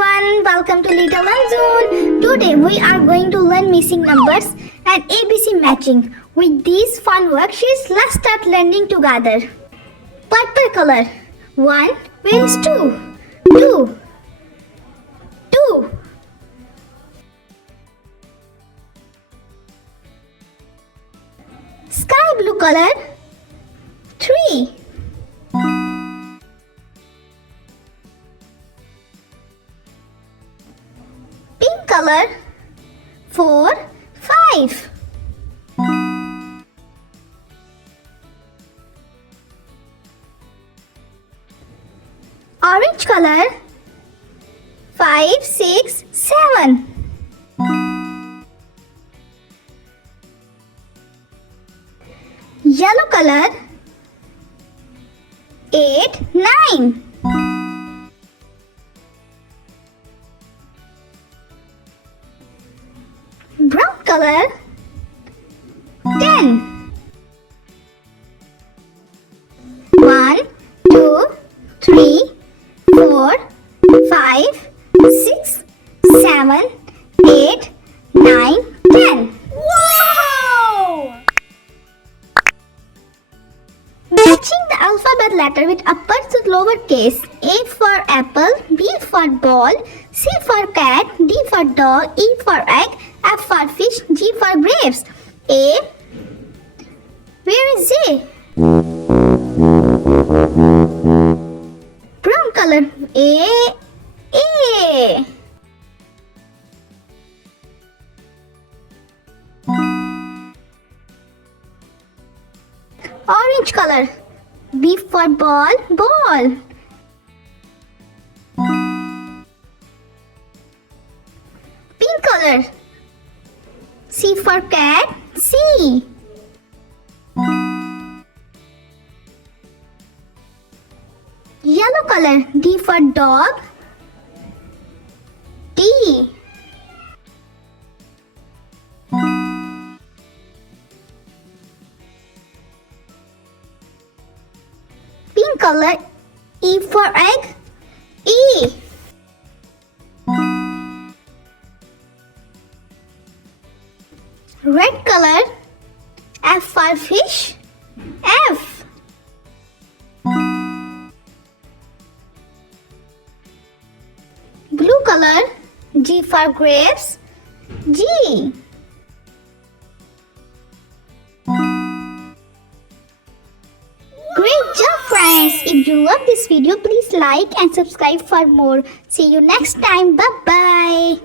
everyone, welcome to Little Zone. Today we are going to learn missing numbers and ABC matching. With these fun worksheets, let's start learning together. Purple color. 1. Where is 2? 2. 2. Sky blue color. 3. Pink color. 4, 5. Orange color. 5, 6, 7. Yellow color. 8, 9. Brown color. 10. 1, 2, 3, 4, 5, 6, 7, 8, 9, 10. Wow! Matching the alphabet letter with uppers with lowercase. A for apple, B for ball, C for cat, D for dog, E for egg, F for fish, G for grapes. A. Where is A? Brown color. A. Orange color. B for ball, ball. Pink color. C for cat, C. Yellow color. D for dog, D. Pink color. E for egg, E. Red color. F for fish, F. Blue color. G for grapes, G. Great job, friends! If you love this video, please like and subscribe for more. See you next time. Bye-bye.